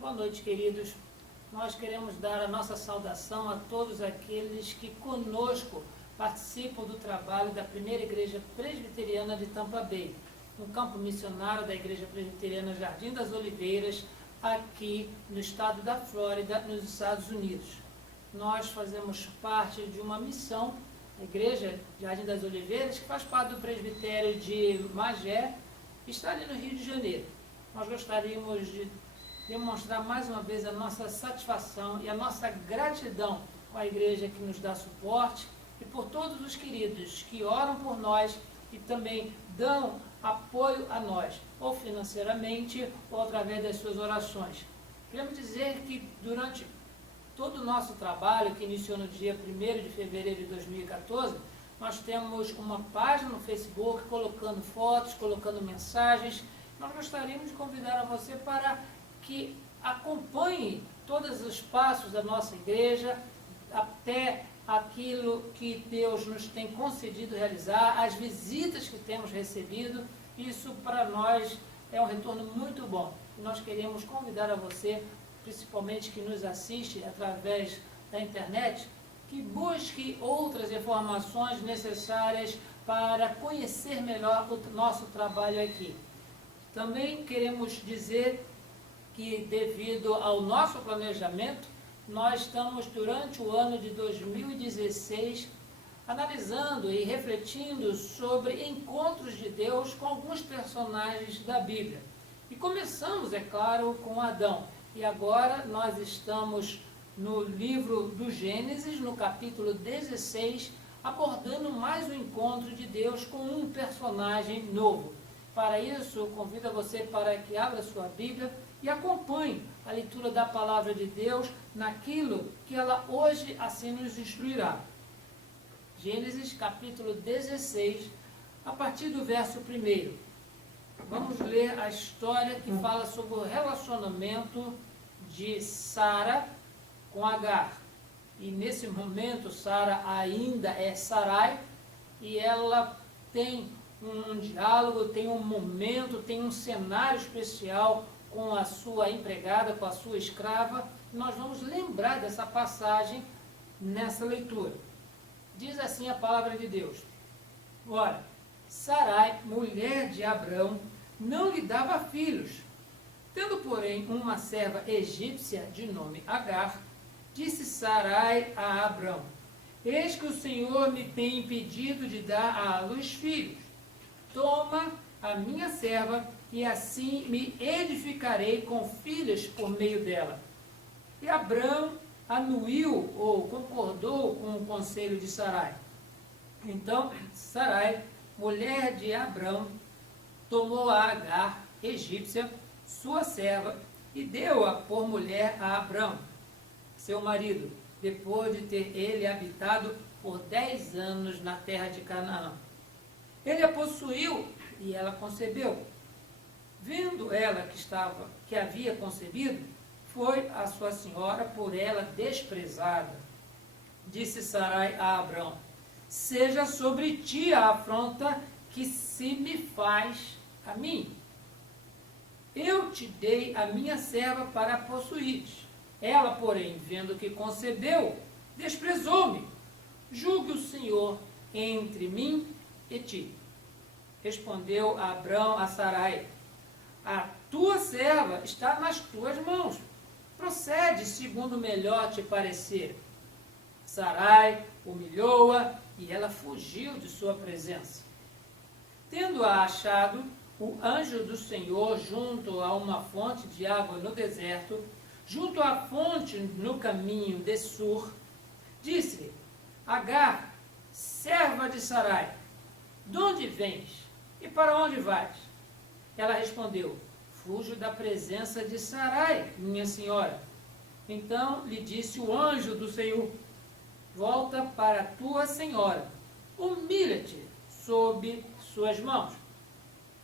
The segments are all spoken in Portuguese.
Boa noite, queridos. Nós queremos dar a nossa saudação a todos aqueles que conosco participam do trabalho da primeira igreja presbiteriana de Tampa Bay, um campo missionário da igreja presbiteriana Jardim das Oliveiras, aqui no estado da Flórida, nos Estados Unidos. Nós fazemos parte de uma missão, a igreja Jardim das Oliveiras, que faz parte do presbitério de Magé, está ali no Rio de Janeiro. Nós gostaríamos de demonstrar mais uma vez a nossa satisfação e a nossa gratidão com a igreja que nos dá suporte e por todos os queridos que oram por nós e também dão apoio a nós, ou financeiramente ou através das suas orações. Queremos dizer que durante todo o nosso trabalho, que iniciou no dia 1º de fevereiro de 2014, nós temos uma página no Facebook colocando fotos, colocando mensagens. Nós gostaríamos de convidar a você para que acompanhe todos os passos da nossa igreja, até aquilo que Deus nos tem concedido realizar, as visitas que temos recebido. Isso para nós é um retorno muito bom. E nós queremos convidar a você, principalmente que nos assiste através da internet, que busque outras informações necessárias para conhecer melhor o nosso trabalho aqui. Também queremos dizer que, devido ao nosso planejamento, nós estamos, durante o ano de 2016, analisando e refletindo sobre encontros de Deus com alguns personagens da Bíblia. E começamos, é claro, com Adão. E agora nós estamos no livro do Gênesis, no capítulo 16, abordando mais um encontro de Deus com um personagem novo. Para isso, convido você para que abra sua Bíblia e acompanhe a leitura da palavra de Deus naquilo que ela hoje assim nos instruirá. Gênesis capítulo 16, a partir do verso 1. Vamos ler a história que fala sobre o relacionamento de Sara com Agar. E nesse momento Sara ainda é Sarai e ela tem um diálogo, tem um momento, tem um cenário especial com a sua empregada, com a sua escrava. Nós vamos lembrar dessa passagem nessa leitura. Diz assim a palavra de Deus: Ora, Sarai, mulher de Abrão, não lhe dava filhos. Tendo, porém, uma serva egípcia de nome Agar, disse Sarai a Abrão: Eis que o Senhor me tem impedido de dar à luz filhos. Toma a minha serva, e assim me edificarei com filhas por meio dela. E Abrão anuiu ou concordou com o conselho de Sarai. Então Sarai, mulher de Abrão, tomou a Agar, egípcia, sua serva, e deu-a por mulher a Abrão, seu marido, depois de ter ele habitado por 10 anos na terra de Canaã. Ele a possuiu e ela concebeu. Vendo ela que havia concebido, foi a sua senhora por ela desprezada. Disse Sarai a Abrão: Seja sobre ti a afronta que se me faz a mim. Eu te dei a minha serva para a possuires. Ela, porém, vendo que concebeu, desprezou-me. Julgue o Senhor entre mim e ti. Respondeu Abrão a Sarai: A tua serva está nas tuas mãos. Procede segundo melhor te parecer. Sarai humilhou-a e ela fugiu de sua presença. Tendo-a achado, o anjo do Senhor junto a uma fonte de água no deserto, junto à fonte no caminho de Sur, disse-lhe: Agar, serva de Sarai, de onde vens e para onde vais? Ela respondeu: Fujo da presença de Sarai, minha senhora. Então lhe disse o anjo do Senhor: Volta para tua senhora, humilha-te sob suas mãos.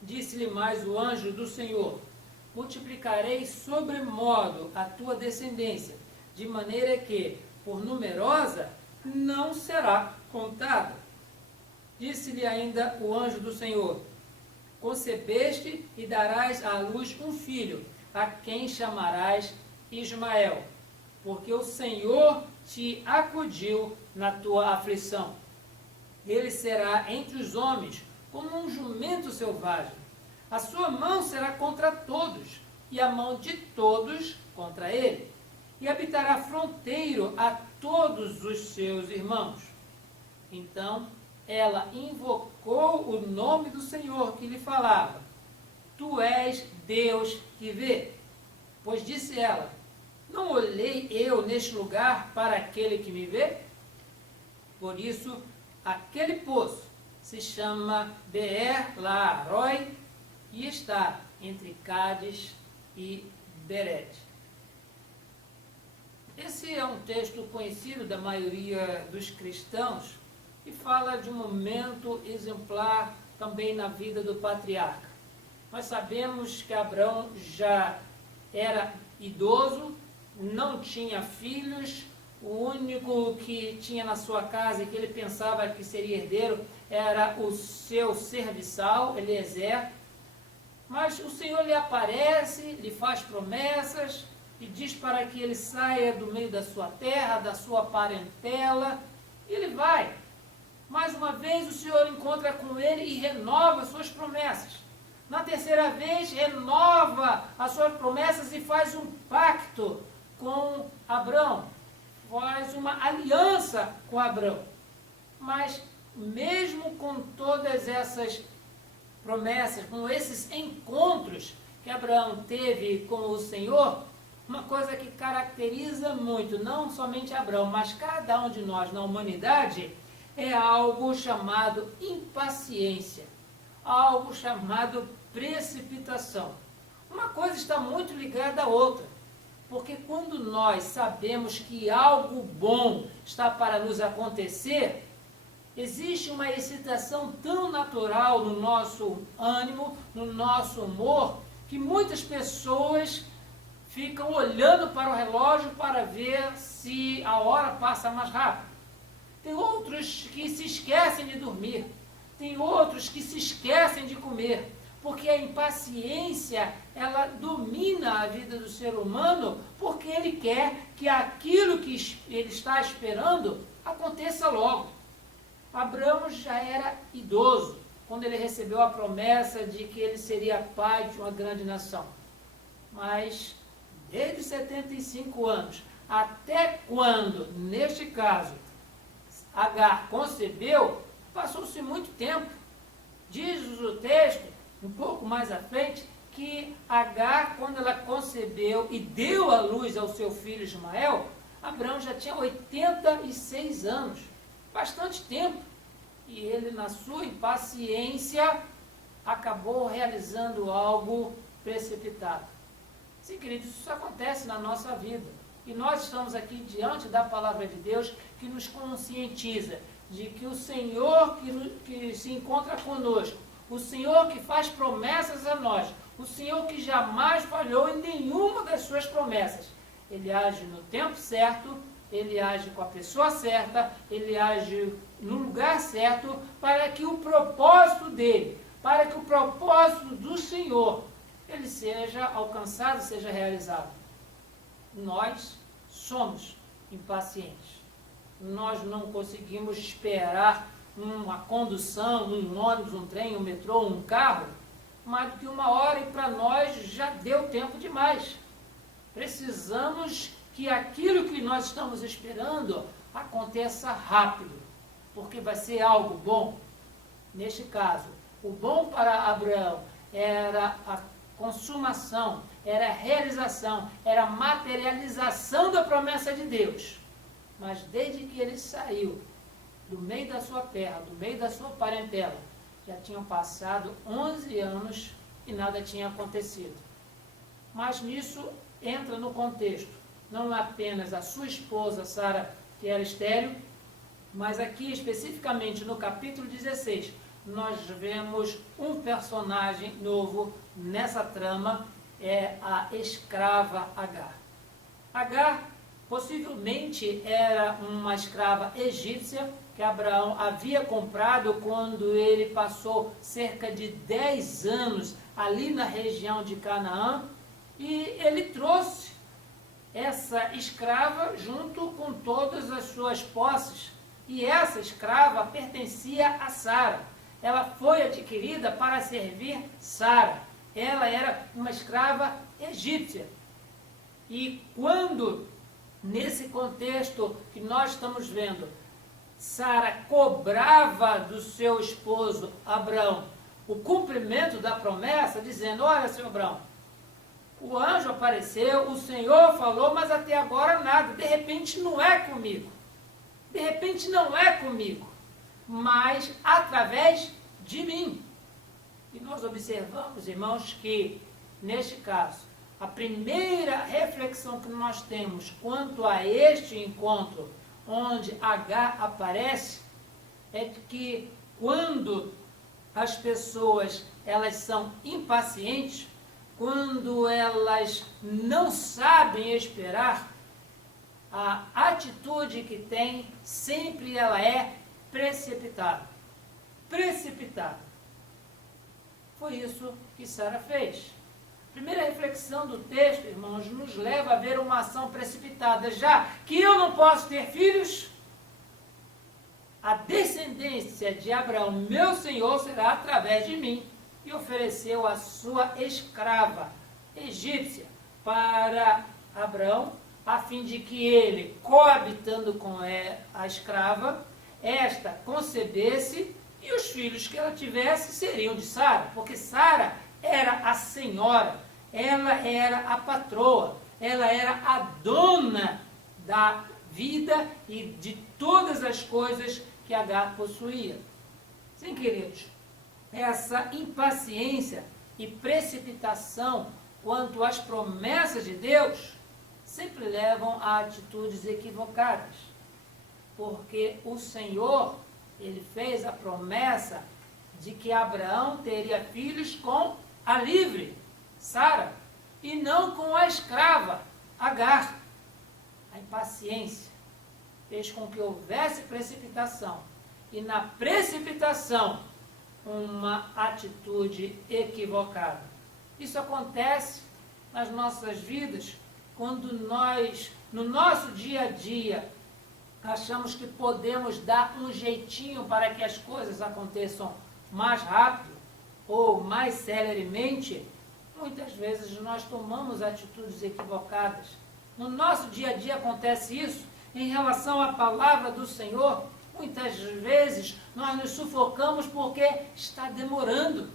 Disse-lhe mais o anjo do Senhor: Multiplicarei sobremodo a tua descendência, de maneira que, por numerosa, não será contada. Disse-lhe ainda o anjo do Senhor: Concebeste e darás à luz um filho, a quem chamarás Ismael, porque o Senhor te acudiu na tua aflição. Ele será entre os homens como um jumento selvagem. A sua mão será contra todos, e a mão de todos contra ele. E habitará fronteiro a todos os seus irmãos. Então ela invocou o nome do Senhor que lhe falava. Tu és Deus que vê. Pois disse ela, não olhei eu neste lugar para aquele que me vê? Por isso, aquele poço se chama Beer-Lahai e está entre Cádiz e Bered. Esse é um texto conhecido da maioria dos cristãos e fala de um momento exemplar também na vida do patriarca. Nós sabemos que Abrão já era idoso, não tinha filhos, o único que tinha na sua casa e que ele pensava que seria herdeiro era o seu serviçal, Eliezer. Mas o Senhor lhe aparece, lhe faz promessas e diz para que ele saia do meio da sua terra, da sua parentela, e ele vai. Mais uma vez o Senhor encontra com ele e renova suas promessas. Na terceira vez, renova as suas promessas e faz um pacto com Abrão. Faz uma aliança com Abrão. Mas, mesmo com todas essas promessas, com esses encontros que Abraão teve com o Senhor, uma coisa que caracteriza muito, não somente Abraão, mas cada um de nós na humanidade, é algo chamado impaciência, algo chamado precipitação. Uma coisa está muito ligada à outra, porque quando nós sabemos que algo bom está para nos acontecer, existe uma excitação tão natural no nosso ânimo, no nosso humor, que muitas pessoas ficam olhando para o relógio para ver se a hora passa mais rápido. Tem outros que se esquecem de dormir, tem outros que se esquecem de comer, porque a impaciência, ela domina a vida do ser humano, porque ele quer que aquilo que ele está esperando aconteça logo. Abraão já era idoso, quando ele recebeu a promessa de que ele seria pai de uma grande nação. Mas, desde 75 anos, até quando, neste caso, Agar concebeu, passou-se muito tempo. Diz o texto, um pouco mais à frente, que Agar, quando ela concebeu e deu à luz ao seu filho Ismael, Abraão já tinha 86 anos, bastante tempo. E ele, na sua impaciência, acabou realizando algo precipitado. Sim, queridos, isso acontece na nossa vida. E nós estamos aqui diante da palavra de Deus que nos conscientiza de que o Senhor que se encontra conosco, o Senhor que faz promessas a nós, o Senhor que jamais falhou em nenhuma das suas promessas, Ele age no tempo certo, Ele age com a pessoa certa, Ele age no lugar certo, para que o propósito dEle, para que o propósito do Senhor, ele seja alcançado, seja realizado. Nós somos impacientes. Nós não conseguimos esperar uma condução, um ônibus, um trem, um metrô, um carro, mais do que uma hora, e para nós já deu tempo demais. Precisamos que aquilo que nós estamos esperando aconteça rápido, porque vai ser algo bom. Neste caso, o bom para Abraão era a consumação, era a realização, era a materialização da promessa de Deus. Mas desde que ele saiu do meio da sua terra, do meio da sua parentela, já tinham passado 11 anos e nada tinha acontecido. Mas nisso entra no contexto, não apenas a sua esposa Sara, que era estéril, mas aqui especificamente no capítulo 16, nós vemos um personagem novo nessa trama, é a escrava Agar. Agar possivelmente era uma escrava egípcia que Abraão havia comprado quando ele passou cerca de 10 anos ali na região de Canaã, e ele trouxe essa escrava junto com todas as suas posses. E essa escrava pertencia a Sara. Ela foi adquirida para servir Sara. Ela era uma escrava egípcia. E quando, nesse contexto que nós estamos vendo, Sara cobrava do seu esposo Abrão o cumprimento da promessa, dizendo: olha, seu Abrão, o anjo apareceu, o Senhor falou, mas até agora nada. De repente não é comigo. De repente não é comigo, mas através de mim. E nós observamos, irmãos, que, neste caso, a primeira reflexão que nós temos quanto a este encontro, onde Agar aparece, é que quando as pessoas elas são impacientes, quando elas não sabem esperar, a atitude que tem, sempre ela é precipitada. Precipitada. Foi isso que Sara fez. A primeira reflexão do texto, irmãos, nos leva a ver uma ação precipitada. Já que eu não posso ter filhos, a descendência de Abraão, meu senhor, será através de mim. E ofereceu a sua escrava egípcia para Abraão, a fim de que ele, coabitando com a escrava, esta concebesse e os filhos que ela tivesse seriam de Sara, porque Sara era a senhora, ela era a patroa, ela era a dona da vida e de todas as coisas que Agar possuía. Sim, queridos, essa impaciência e precipitação quanto às promessas de Deus sempre levam a atitudes equivocadas, porque o Senhor, ele fez a promessa de que Abraão teria filhos com a livre, Sara, e não com a escrava, Agar. A impaciência fez com que houvesse precipitação, e na precipitação, uma atitude equivocada. Isso acontece nas nossas vidas quando nós, no nosso dia a dia, achamos que podemos dar um jeitinho para que as coisas aconteçam mais rápido ou mais celeremente. Muitas vezes nós tomamos atitudes equivocadas. No nosso dia a dia acontece isso. Em relação à palavra do Senhor, muitas vezes nós nos sufocamos porque está demorando.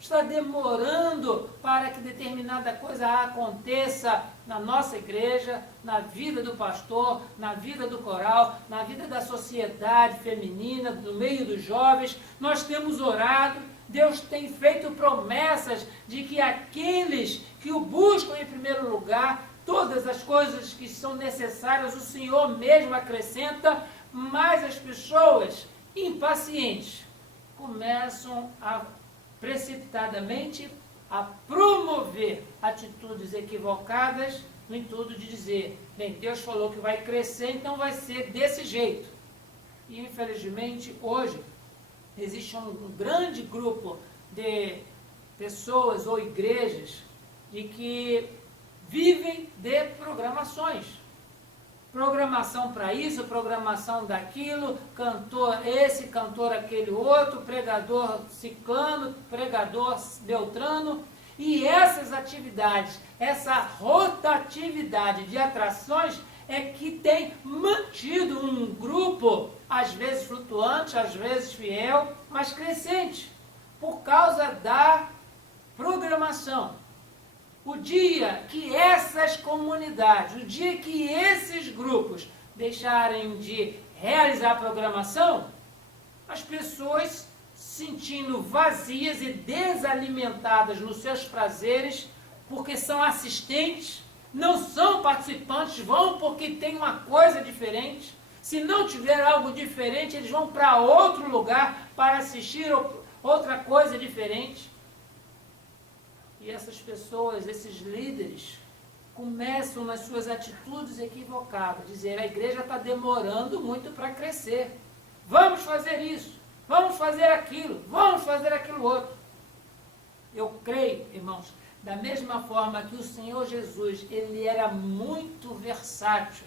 Está demorando para que determinada coisa aconteça na nossa igreja, na vida do pastor, na vida do coral, na vida da sociedade feminina, no meio dos jovens. Nós temos orado, Deus tem feito promessas de que aqueles que o buscam em primeiro lugar, todas as coisas que são necessárias, o Senhor mesmo acrescenta, mas as pessoas impacientes começam a precipitadamente a promover atitudes equivocadas no intuito de dizer: bem, Deus falou que vai crescer, então vai ser desse jeito. E infelizmente hoje existe um grande grupo de pessoas ou igrejas de que vivem de programações. Programação para isso, programação daquilo, cantor esse, cantor aquele outro, pregador ciclano, pregador beltrano. E essas atividades, essa rotatividade de atrações é que tem mantido um grupo, às vezes flutuante, às vezes fiel, mas crescente, por causa da programação. O dia que essas comunidades, o dia que esses grupos deixarem de realizar a programação, as pessoas se sentindo vazias e desalimentadas nos seus prazeres, porque são assistentes, não são participantes, vão porque tem uma coisa diferente. Se não tiver algo diferente, eles vão para outro lugar para assistir outra coisa diferente. E essas pessoas, esses líderes, começam nas suas atitudes equivocadas, dizer: a igreja está demorando muito para crescer. Vamos fazer isso, vamos fazer aquilo outro. Eu creio, irmãos, Da mesma forma que o Senhor Jesus, ele era muito versátil,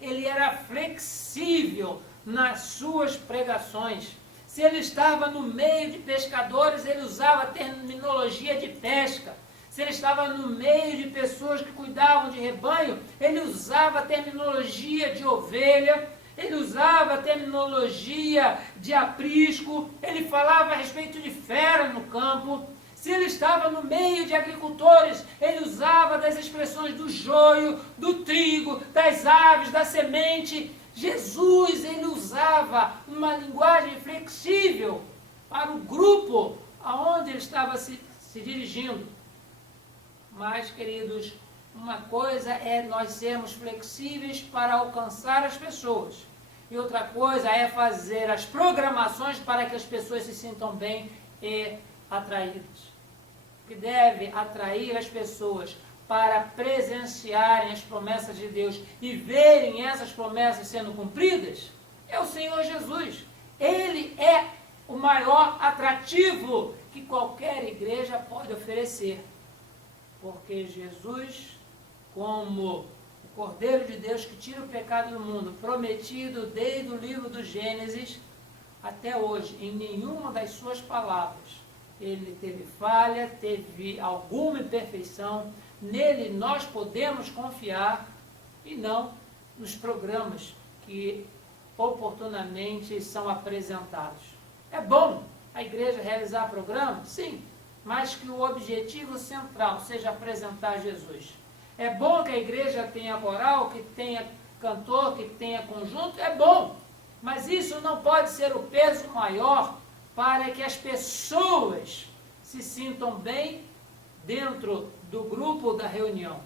ele era flexível nas suas pregações. Se ele estava no meio de pescadores, ele usava a terminologia de pesca. Se ele estava no meio de pessoas que cuidavam de rebanho, ele usava a terminologia de ovelha, ele usava a terminologia de aprisco, ele falava a respeito de fera no campo. Se ele estava no meio de agricultores, ele usava das expressões do joio, do trigo, das aves, da semente. Jesus, ele usava uma linguagem flexível para o grupo aonde ele estava se dirigindo. Mas, queridos, uma coisa é nós sermos flexíveis para alcançar as pessoas. E outra coisa é fazer as programações para que as pessoas se sintam bem e atraídas. Que deve atrair as pessoas para presenciarem as promessas de Deus e verem essas promessas sendo cumpridas, é o Senhor Jesus. Ele é o maior atrativo que qualquer igreja pode oferecer. Porque Jesus, como o Cordeiro de Deus que tira o pecado do mundo, prometido desde o livro do Gênesis até hoje, em nenhuma das suas palavras, ele teve falha, teve alguma imperfeição. Nele nós podemos confiar e não nos programas que oportunamente são apresentados. É bom a igreja realizar programas? Sim, mas que o objetivo central seja apresentar Jesus. É bom que a igreja tenha coral, que tenha cantor, que tenha conjunto? É bom, mas isso não pode ser o peso maior para que as pessoas se sintam bem dentro do grupo da reunião.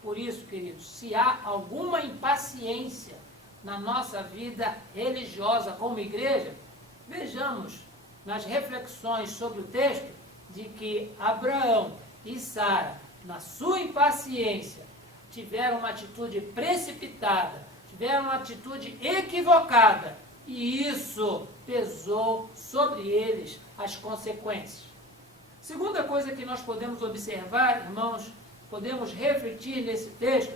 Por isso, queridos, se há alguma impaciência na nossa vida religiosa como igreja, vejamos nas reflexões sobre o texto de que Abraão e Sara, na sua impaciência, tiveram uma atitude precipitada, tiveram uma atitude equivocada, e isso pesou sobre eles as consequências. Segunda coisa que nós podemos observar, irmãos, podemos refletir nesse texto,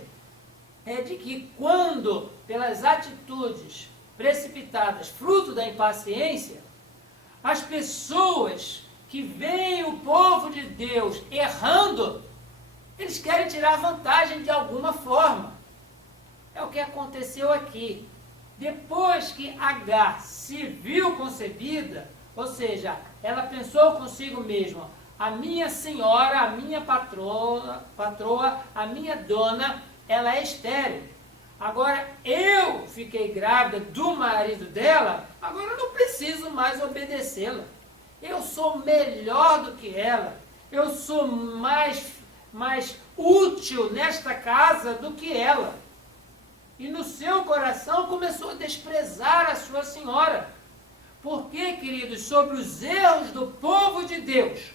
é de que quando, pelas atitudes precipitadas, fruto da impaciência, as pessoas que veem o povo de Deus errando, eles querem tirar vantagem de alguma forma. É o que aconteceu aqui. Depois que Agar se viu concebida, ou seja, ela pensou consigo mesma, a minha senhora, a minha patroa, a minha dona, ela é estéril. Agora eu fiquei grávida do marido dela, agora eu não preciso mais obedecê-la. Eu sou melhor do que ela, eu sou mais útil nesta casa do que ela. E no seu coração começou a desprezar a sua senhora. Porque, queridos, sobre os erros do povo de Deus,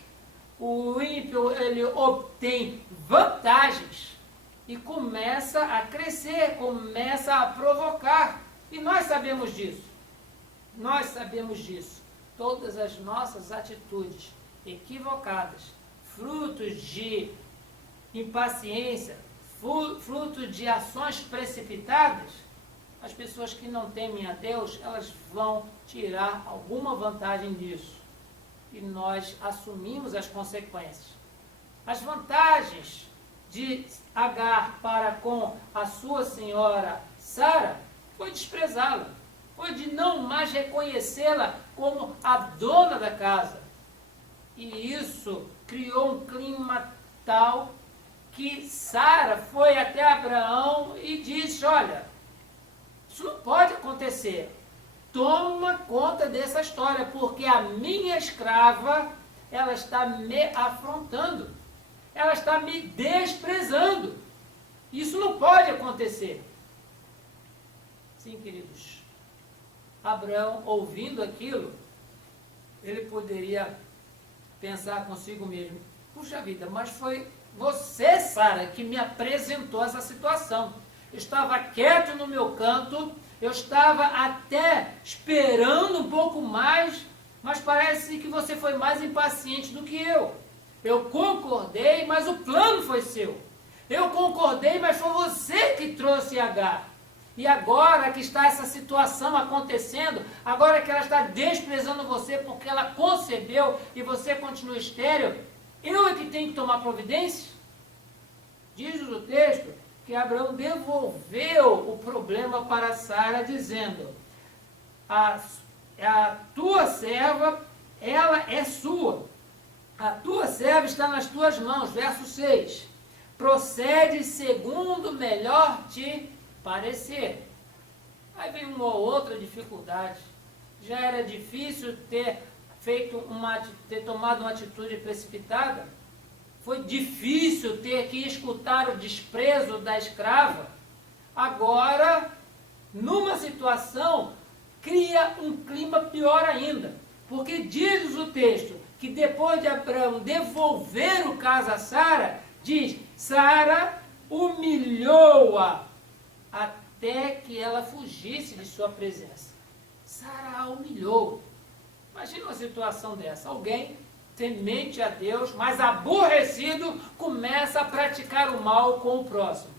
o ímpio ele obtém vantagens e começa a crescer, começa a provocar. E nós sabemos disso. Nós sabemos disso. Todas as nossas atitudes equivocadas, frutos de impaciência, fruto de ações precipitadas, as pessoas que não temem a Deus, elas vão tirar alguma vantagem disso. E nós assumimos as consequências. As vantagens de Agar para com a sua senhora Sara foi desprezá-la, foi de não mais reconhecê-la como a dona da casa. E isso criou um clima tal que Sara foi até Abraão e disse, olha, isso não pode acontecer. Toma conta dessa história, porque a minha escrava, ela está me afrontando. Ela está me desprezando. Isso não pode acontecer. Sim, queridos. Abraão, ouvindo aquilo, ele poderia pensar consigo mesmo, puxa vida, mas foi você, Sara, que me apresentou essa situação. Eu estava quieto no meu canto, eu estava até esperando um pouco mais, mas parece que você foi mais impaciente do que eu. Eu concordei, mas o plano foi seu. Eu concordei, mas foi você que trouxe Agar. E agora que está essa situação acontecendo, agora que ela está desprezando você porque ela concebeu e você continua estéril, eu é que tenho que tomar providência? Diz o texto que Abraão devolveu o problema para Sara, dizendo: a tua serva, ela é sua. A tua serva está nas tuas mãos. Verso 6. Procede segundo melhor te parecer. Aí vem uma ou outra dificuldade. Já era difícil ter tomado uma atitude precipitada. Foi difícil ter que escutar o desprezo da escrava. Agora, numa situação, cria um clima pior ainda. Porque diz o texto que depois de Abraão devolver o caso a Sara, diz: Sara humilhou-a até que ela fugisse de sua presença. Sara a humilhou. Imagina uma situação dessa. Alguém temente a Deus, mas aborrecido, começa a praticar o mal com o próximo.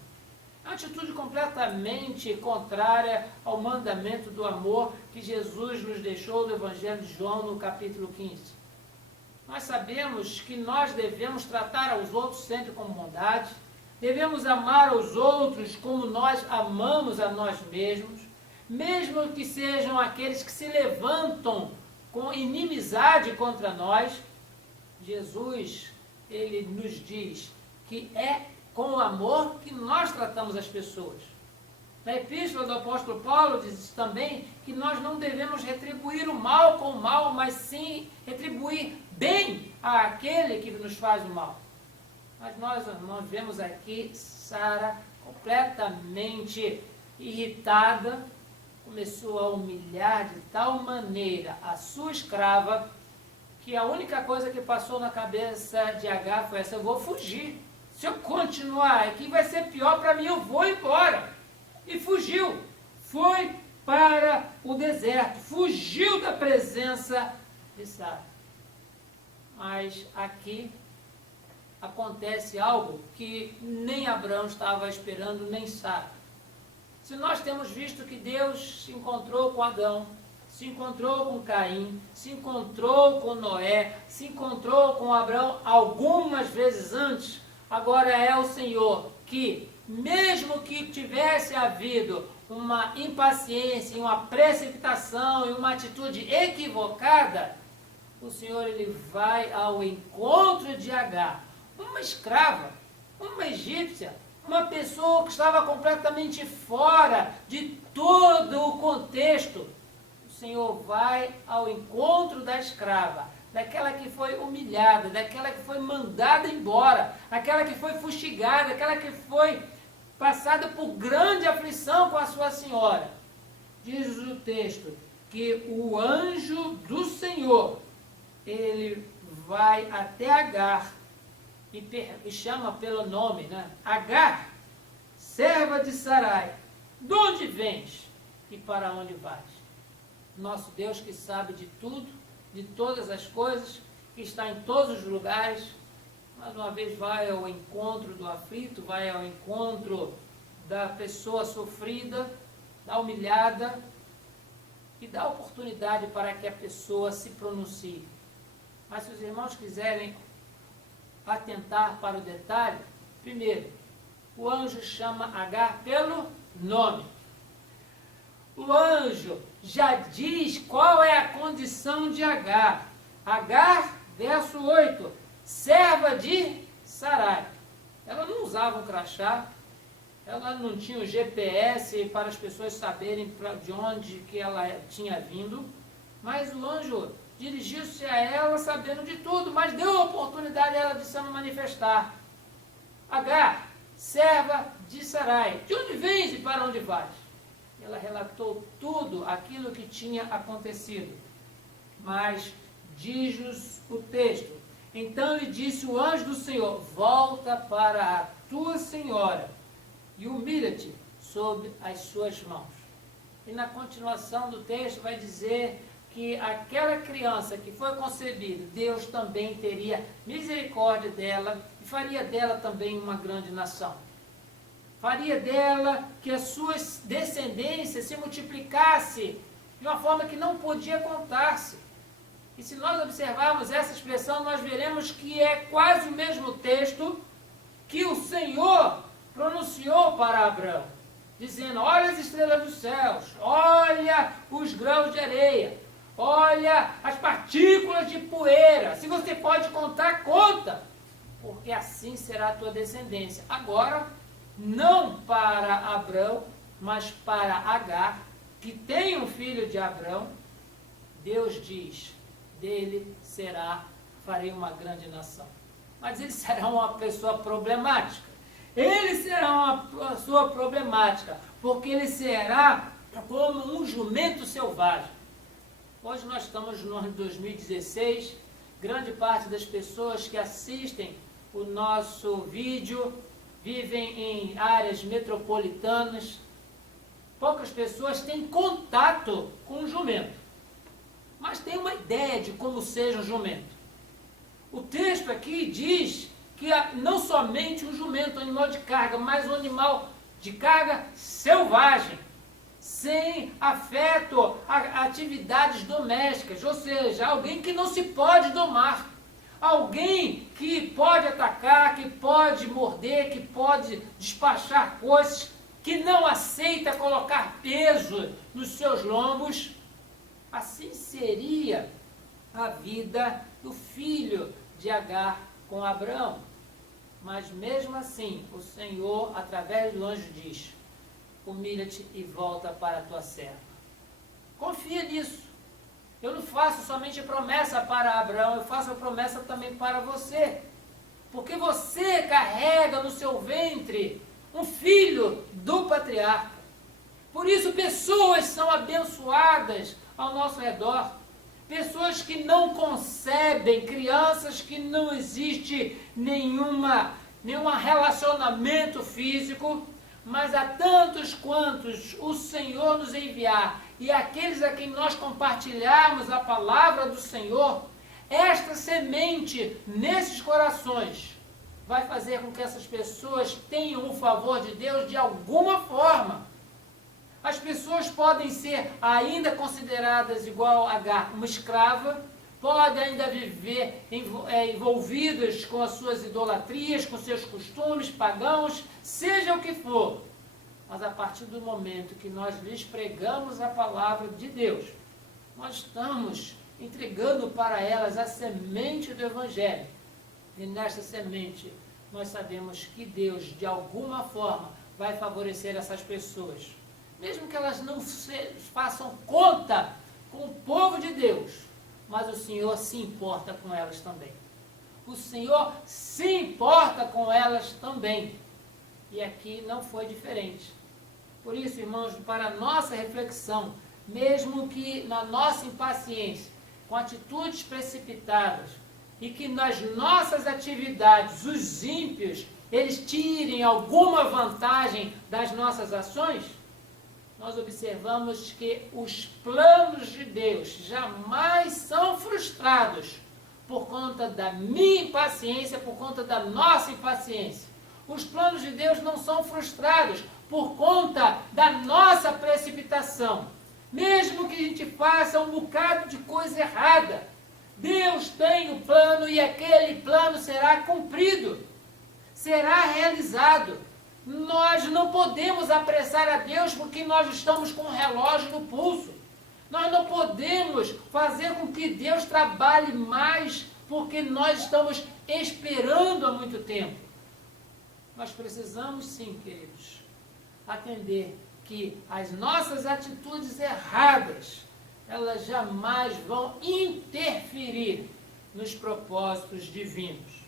É uma atitude completamente contrária ao mandamento do amor que Jesus nos deixou no Evangelho de João, no capítulo 15. Nós sabemos que nós devemos tratar aos outros sempre com bondade, devemos amar aos outros como nós amamos a nós mesmos, mesmo que sejam aqueles que se levantam com inimizade contra nós. Jesus, ele nos diz que é com o amor que nós tratamos as pessoas. Na epístola do apóstolo Paulo diz também que nós não devemos retribuir o mal com o mal, mas sim retribuir bem àquele que nos faz o mal. Mas nós vemos aqui Sara completamente irritada, começou a humilhar de tal maneira a sua escrava, que a única coisa que passou na cabeça de Agar foi essa: eu vou fugir. Se eu continuar aqui vai ser pior para mim, eu vou embora. E fugiu. Foi para o deserto. Fugiu da presença de Sara. Mas aqui acontece algo que nem Abraão estava esperando, nem Sara. Se nós temos visto que Deus se encontrou com Adão, se encontrou com Caim, se encontrou com Noé, se encontrou com Abraão algumas vezes antes, agora é o Senhor que, mesmo que tivesse havido uma impaciência, uma precipitação e uma atitude equivocada, o Senhor ele vai ao encontro de Agar, uma escrava, uma egípcia, uma pessoa que estava completamente fora de todo o contexto. O Senhor vai ao encontro da escrava, daquela que foi humilhada, daquela que foi mandada embora, daquela que foi fustigada, daquela que foi passada por grande aflição com a sua senhora. Diz o texto que o anjo do Senhor, ele vai até Agar e chama pelo nome, né? Agar, serva de Sarai, de onde vens e para onde vais? Nosso Deus que sabe de tudo, de todas as coisas, que está em todos os lugares, mais uma vez vai ao encontro do aflito, vai ao encontro da pessoa sofrida, da humilhada, e dá oportunidade para que a pessoa se pronuncie. Mas se os irmãos quiserem atentar para o detalhe, primeiro, o anjo chama Agar pelo nome. O anjo já diz qual é a condição de Agar. Agar, verso 8, serva de Sarai. Ela não usava um crachá, ela não tinha o GPS para as pessoas saberem de onde que ela tinha vindo, mas o anjo dirigiu-se a ela sabendo de tudo, mas deu a oportunidade a ela de se manifestar. Agar, serva de Sarai, de onde vens e para onde vais? Ela relatou tudo aquilo que tinha acontecido. Mas diz-nos o texto: então lhe disse o anjo do Senhor: volta para a tua senhora e humilha-te sob as suas mãos. E na continuação do texto vai dizer que aquela criança que foi concebida, Deus também teria misericórdia dela e faria dela também uma grande nação. Faria dela que as suas descendências se multiplicasse de uma forma que não podia contar-se. E se nós observarmos essa expressão, nós veremos que é quase o mesmo texto que o Senhor pronunciou para Abraão, dizendo: olha as estrelas dos céus, olha os grãos de areia, olha as partículas de poeira. Se você pode contar, conta, porque assim será a tua descendência. Agora, não para Abrão, mas para Agar, que tem um filho de Abrão, Deus diz: dele farei uma grande nação. Mas ele será uma pessoa problemática. Ele será uma pessoa problemática, porque ele será como um jumento selvagem. Hoje nós estamos no ano de 2016, grande parte das pessoas que assistem o nosso vídeo vivem em áreas metropolitanas. Poucas pessoas têm contato com o jumento, mas têm uma ideia de como seja um jumento. O texto aqui diz que não somente um jumento, um animal de carga, mas um animal de carga selvagem, sem afeto a atividades domésticas, ou seja, alguém que não se pode domar, alguém que pode atacar, que pode morder, que pode despachar coisas, que não aceita colocar peso nos seus lombos. Assim seria a vida do filho de Agar com Abraão. Mas mesmo assim, o Senhor, através do anjo, diz: humilha-te e volta para a tua serva. Confia nisso. Eu não faço somente promessa para Abraão, eu faço a promessa também para você. Porque você carrega no seu ventre um filho do patriarca. Por isso pessoas são abençoadas ao nosso redor. Pessoas que não concebem, crianças que não existe nenhum relacionamento físico, mas a tantos quantos o Senhor nos enviar e aqueles a quem nós compartilharmos a palavra do Senhor, esta semente nesses corações vai fazer com que essas pessoas tenham o favor de Deus de alguma forma. As pessoas podem ser ainda consideradas igual a Agar, uma escrava, podem ainda viver envolvidas com as suas idolatrias, com seus costumes pagãos, seja o que for. Mas a partir do momento que nós lhes pregamos a palavra de Deus, nós estamos entregando para elas a semente do Evangelho. E nesta semente nós sabemos que Deus, de alguma forma, vai favorecer essas pessoas. Mesmo que elas não façam conta com o povo de Deus, mas o Senhor se importa com elas também. O Senhor se importa com elas também. E aqui não foi diferente. Por isso, irmãos, para a nossa reflexão, mesmo que na nossa impaciência, com atitudes precipitadas, e que nas nossas atividades os ímpios, eles tirem alguma vantagem das nossas ações, nós observamos que os planos de Deus jamais são frustrados por conta da minha impaciência, por conta da nossa impaciência. Os planos de Deus não são frustrados por conta da nossa precipitação. Mesmo que a gente faça um bocado de coisa errada, Deus tem o plano e aquele plano será cumprido, será realizado. Nós não podemos apressar a Deus porque nós estamos com o relógio no pulso. Nós não podemos fazer com que Deus trabalhe mais porque nós estamos esperando há muito tempo. Nós precisamos sim, queridos, atender que as nossas atitudes erradas, elas jamais vão interferir nos propósitos divinos.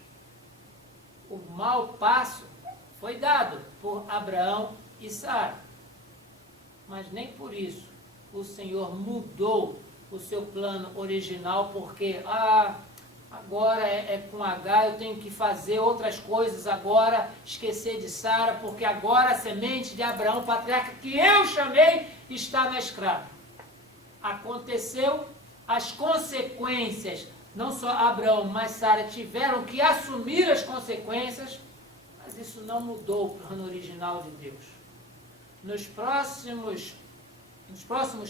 O mau passo foi dado por Abraão e Sara, mas nem por isso o Senhor mudou o seu plano original, porque agora é com Agar, eu tenho que fazer outras coisas agora, esquecer de Sara, porque agora a semente de Abraão, patriarca que eu chamei, está na escrava. Aconteceu as consequências, não só Abraão, mas Sara tiveram que assumir as consequências, mas isso não mudou o plano original de Deus. Nos próximos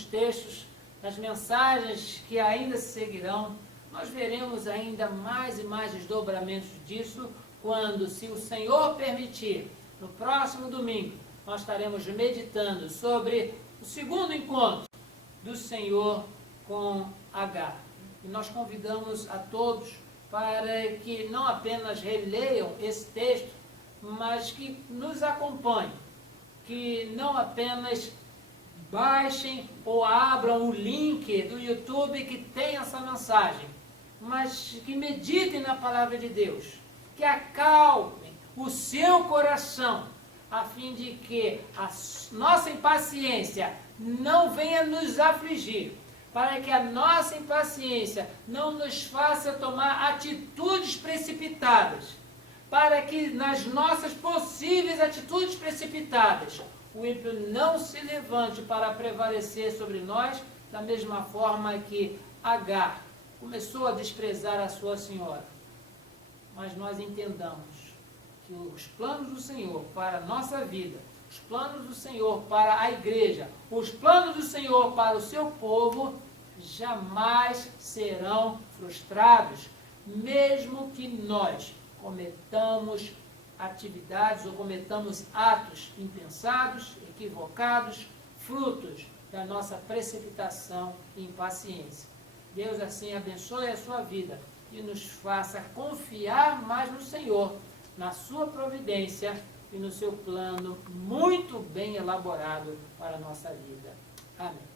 textos, nas mensagens que ainda se seguirão, nós veremos ainda mais e mais desdobramentos disso, quando, se o Senhor permitir, no próximo domingo, nós estaremos meditando sobre o segundo encontro do Senhor com Agar. E nós convidamos a todos para que não apenas releiam esse texto, mas que nos acompanhem, que não apenas baixem ou abram o link do YouTube que tem essa mensagem, mas que meditem na palavra de Deus, que acalmem o seu coração, a fim de que a nossa impaciência não venha nos afligir, para que a nossa impaciência não nos faça tomar atitudes precipitadas, para que nas nossas possíveis atitudes precipitadas, o ímpio não se levante para prevalecer sobre nós, da mesma forma que Agar começou a desprezar a sua senhora. Mas nós entendamos que os planos do Senhor para a nossa vida, os planos do Senhor para a igreja, os planos do Senhor para o seu povo, jamais serão frustrados, mesmo que nós cometamos atividades ou cometamos atos impensados, equivocados, frutos da nossa precipitação e impaciência. Deus assim abençoe a sua vida e nos faça confiar mais no Senhor, na sua providência e no seu plano muito bem elaborado para a nossa vida. Amém.